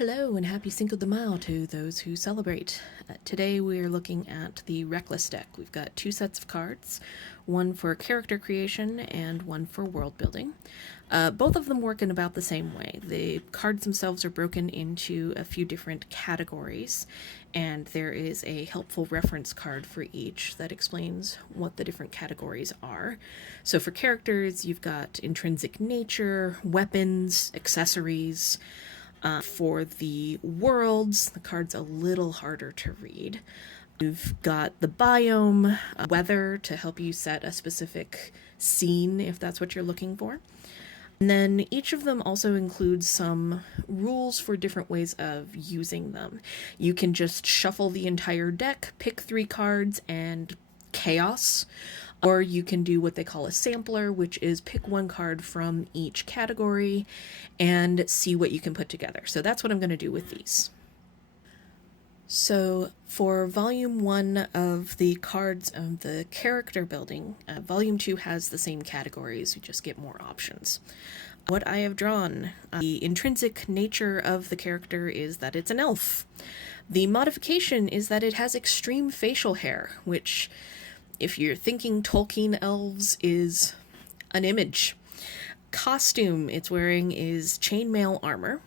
Hello and happy Cinco de Mayo to those who celebrate. Today we are looking at the Reckless deck. We've got two sets of cards, one for character creation and one for world building. Both of them work in about the same way. The cards themselves are broken into a few different categories, and there is a helpful reference card for each that explains what the different categories are. So for characters, you've got intrinsic nature, weapons, accessories. For the worlds, the card's a little harder to read. You've got the biome, weather to help you set a specific scene if that's what you're looking for. And then each of them also includes some rules for different ways of using them. You can just shuffle the entire deck, pick 3 cards, and chaos. Or you can do what they call a sampler, which is pick 1 card from each category and see what you can put together. So that's what I'm going to do with these. So for Volume 1 of the cards of the character building, Volume 2 has the same categories, you just get more options. What I have drawn, the intrinsic nature of the character is that it's an elf. The modification is that it has extreme facial hair, which, if you're thinking Tolkien elves, is an image. Costume it's wearing is chainmail armor,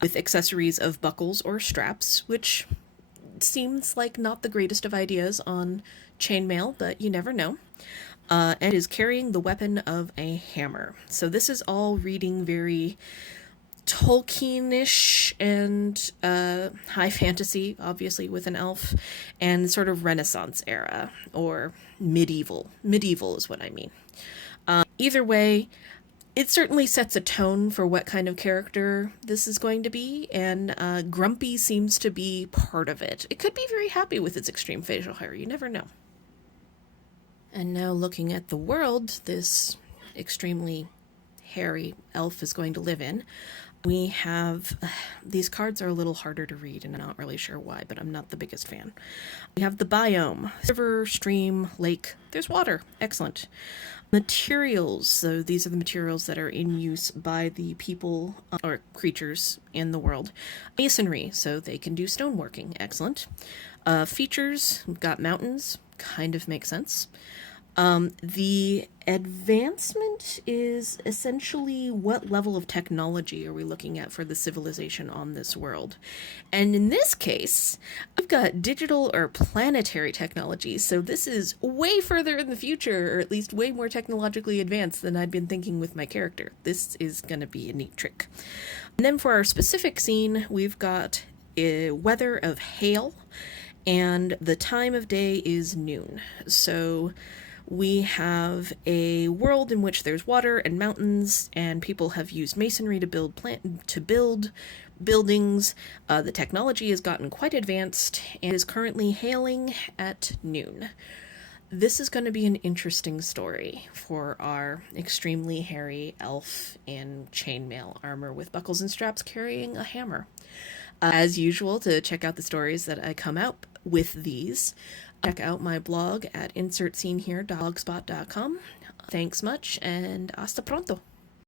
with accessories of buckles or straps, which seems like not the greatest of ideas on chainmail, but you never know. And is carrying the weapon of a hammer. So this is all reading very Tolkienish and high fantasy, obviously, with an elf, and sort of Renaissance era, or medieval. Medieval is what I mean. Either way, it certainly sets a tone for what kind of character this is going to be, and Grumpy seems to be part of it. It could be very happy with its extreme facial hair, you never know. And now looking at the world this extremely hairy elf is going to live in, we have, these cards are a little harder to read and I'm not really sure why, but I'm not the biggest fan. We have the biome, river, stream, lake, there's water, excellent. Materials, so these are the materials that are in use by the people or creatures in the world. Masonry, so they can do stoneworking, excellent. Features, we've got mountains, kind of makes sense. The advancement is essentially what level of technology are we looking at for the civilization on this world. And in this case, I've got digital or planetary technology, so this is way further in the future, or at least way more technologically advanced than I'd been thinking with my character. This is going to be a neat trick. And then for our specific scene, we've got a weather of hail, and the time of day is noon. So we have a world in which there's water and mountains, and people have used masonry to build buildings. The technology has gotten quite advanced and is currently hailing at noon. This is going to be an interesting story for our extremely hairy elf in chainmail armor with buckles and straps carrying a hammer. As usual, to check out the stories that I come out with these, check out my blog at insertscenehere.blogspot.com. Thanks much, and hasta pronto.